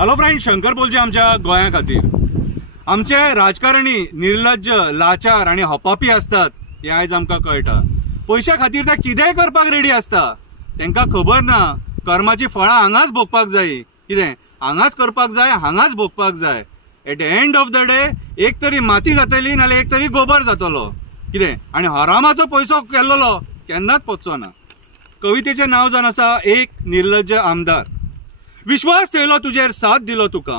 Hello friend, Shankar बोलचे आमच्या गोंया खातीर. आमचे राजकारणी निर्लज्ज, लाचार आणि हपापी असतात हे आयज आमकां कळटा. पैशा खातीर ते कितेंय करपाक रेडी असता. तांकां खबर ना कर्माची फळां हांगाच भोगपाक जाय. कितें हांगाच करपाक जाय, हांगाच भोगपाक जाय. At the end of the day एक तरी माती जातली नाल्यार एक तरी गोबर जातलो. कितें आनी हरामाचो पैसो केल्लो केन्नाच पचचो ना. कवितेचें नांव जावन आसा एक निर्लज्ज आमदार. विश्वास ठेवलो तुजेर, साथ दिलो तुका,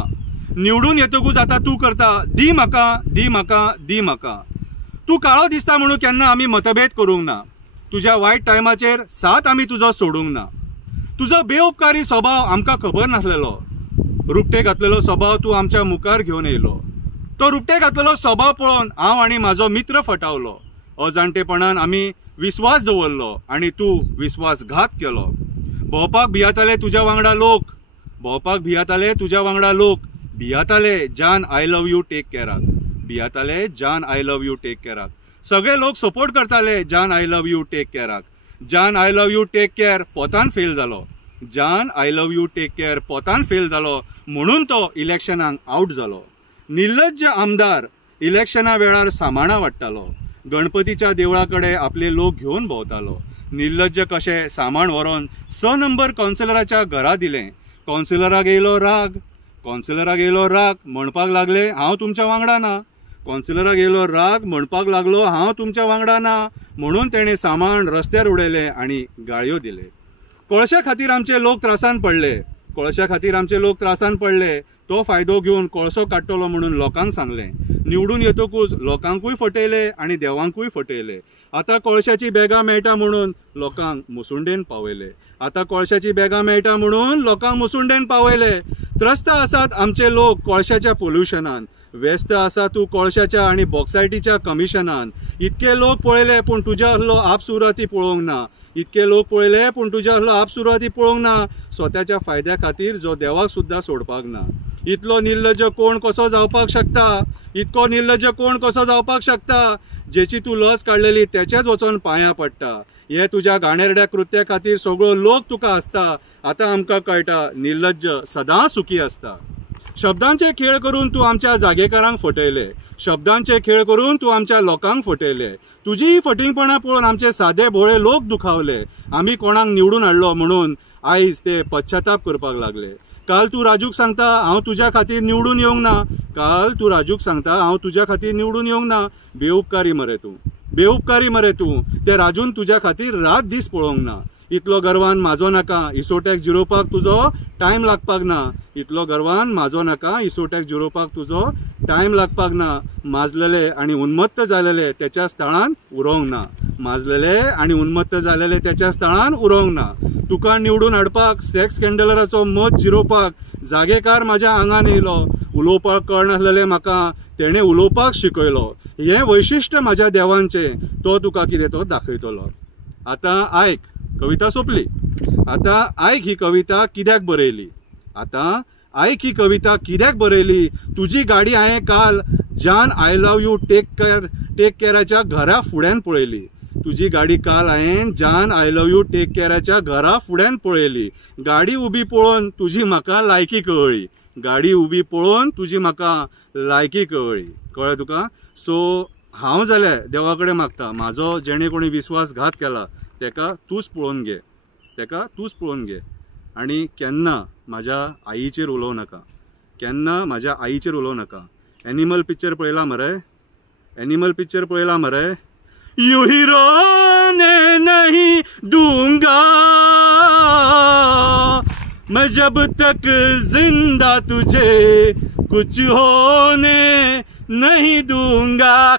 निवडून येतकूच आता तू करता दी म्हाका, दी म्हाका, दी म्हाका. तू काळो दिसता म्हणून केन्ना आमी मतभेद करूंक ना. तुज्या वायट टायमाचेर साथ आमी तुजो सोडूंक ना. तुजो बेउपकारी स्वभाव आमकां खबर नासलेलो. रुपटे घातलेलो स्वभाव तू आमच्या मुखार घेवन येयलो. तो रुपटे घातलेलो स्वभाव पळोवन हांव आनी म्हाजो मित्र फटावलो. अजाणटेपणान आमी विश्वास दवरलो आनी तू विश्वासघात केलो. भोंवपाक भियाताले तुज्या वांगडा लोक, भोंवपाक भियाताले तुज्या वांगडा लोक. भियाताले जान आय लव यू टेक केअराक, भियाताले जान आय लव यू टेक केअराक. सगळे लोक सपोर्ट करताले जान आय लव यू टेक केअराक. जान I love you take care पोतान फेल जालो. जान I love you take care पोतान फेल जालो म्हणून तो इलेक्शनाक आउट जालो. निर्लज्ज आमदार इलेक्शना वेळार सामाना वाडटालो. गणपतीच्या देवळा कडेन आपले लोक घेवन भोंवतालो. निर्लज्ज कशें सामान व्हरोन 6 नंबर कावन्सिलराच्या घरा दिलें. कावन्सिलराक येयलो राग, कावन्सिलराक येयलो राग, म्हणपाक लागले हांव तुमच्या वांगडा ना. कावन्सिलराक येयलो राग, म्हणपाक लागलो हांव तुमच्या वांगडा ना. म्हणून तेणें सामान रस्त्यार उडयलें आनी गाळयो दिले. कोळशा खातीर आमचे लोक त्रासान पडले, कोळशा खातीर आमचे लोक त्रासान पडले. तो फायदो घेवन कोळसो काडटलो म्हणून लोकांक सांगलें. निवडून येतकूच लोकांकूय फटयले आनी देवांकूय फटयले. आतां कोळशाची बॅगां मेळटा म्हणून लोकांक मुसुंडेन पावयले. आतां कोळशाची बॅगां मेळटा म्हणून लोकांक मुसुंडेन पावयले. त्रस्त आसात आमचे लोक कोळशाच्या पोल्युशनान. व्यस्त आसा तूं कोळशाच्या आनी बॉक्सायटीच्या कमिशनान. इतके लोक पळयले पूण तुज्या असलो आपसुराती पळोवंक ना. इतके लोक पळयले पूण तुज्या असलो आपसुराती पळोवंक ना. स्वताच्या फायद्या खातीर जो देवाक सुद्दां सोडपाक ना. इतलो निर्लज्ज कोण कसो जावपाक शकता? इतको निर्लज्ज कोण कसो जावपाक शकता? जेची तू लस काडलेली त्याच्याच वचोन पांयां पडटा. हे तुज्या घाणेरड्या कृत्या खातीर सगळो लोक तुका आसता. आतां आमकां कळटा निर्लज्ज सदांच सुखी आसता. शब्दांचे खेळ करून तू आमच्या जागेकारांक फटयले. शब्दांचे खेळ करून तू आमच्या लोकांक फटयले. तुजी फटिंगपणां पळोवन आमचे सादे भोळे लोक दुखावले. आमी कोणाक निवडून हाडलो म्हणून आयज ते पश्चाताप करपाक लागले. काल तू राजूक सांगता हांव तुज्या खातीर निवडून येवंक ना. काल तू राजूक सांगता हांव तुज्या खातीर निवडून येवंक ना. बेउपकारी मरे तूं, बेउपकारी मरे तूं. ते राजून तुज्या खातीर रात दीस पळोवंक ना. इतलो गर्वान म्हाजो नाका, इसोट्याक जिरोवपाक तुजो टायम लागपाक ना. इतलो गर्वान म्हाजो नाका, इसोट्याक जिरोवपाक तुजो टायम लागपाक ना. माजलेले आनी उन्मत्त जालेले त्याच्या स्थळान उरोवंक ना. माजलेले आनी उन्मत्त जालेले त्याच्या स्थळान उरोवंक ना. तुका निवडून हाडपाक, सेक्स स्कॅन्डलराचो मत जिरोवपाक जागेकार म्हाज्या आंगान येयलो. उलोवपाक कळनासलेले म्हाका तेणें उलोवपाक शिकयलो. हें वैशिश्ट म्हाज्या देवांचें. तो तुका कितें तो दाखयतलो. आतां आयक, कविता सोंपली. आतां आयक ही कविता कित्याक बरयली. आतां आयक ही कविता कित्याक बरयली. तुजी गाडी हांवें काल जान आय लव यू टेक केअराच्या घरा फुड्यान पळयली. तुजी गाडी काल हांवें जान आय लव यू टेक केअराच्या घरा फुड्यान पळयली. गाडी उबी पळोवन तुजी म्हाका लायकी कळ्ळी. गाडी उबी पळोवन तुजी म्हाका लायकी कळ्ळी. कळ्ळें तुका? सो हांव जाल्यार देवा कडेन मागता म्हाजो जेणे कोणी विश्वासघात केला तेका तूच पळोवन घे, तेका तूच पळोवन घे. आनी केन्ना म्हाज्या आईचेर उलोव नाका, केन्ना म्हाज्या आईचेर उलोव नाका. एनिमल पिक्चर पळयला मरे, एनिमल पिक्चर पळयला मरे. यूं ही रोने नहीं दूंगा मैं जब तक जिंदा तुझे कुछ होने नहीं दूंगा.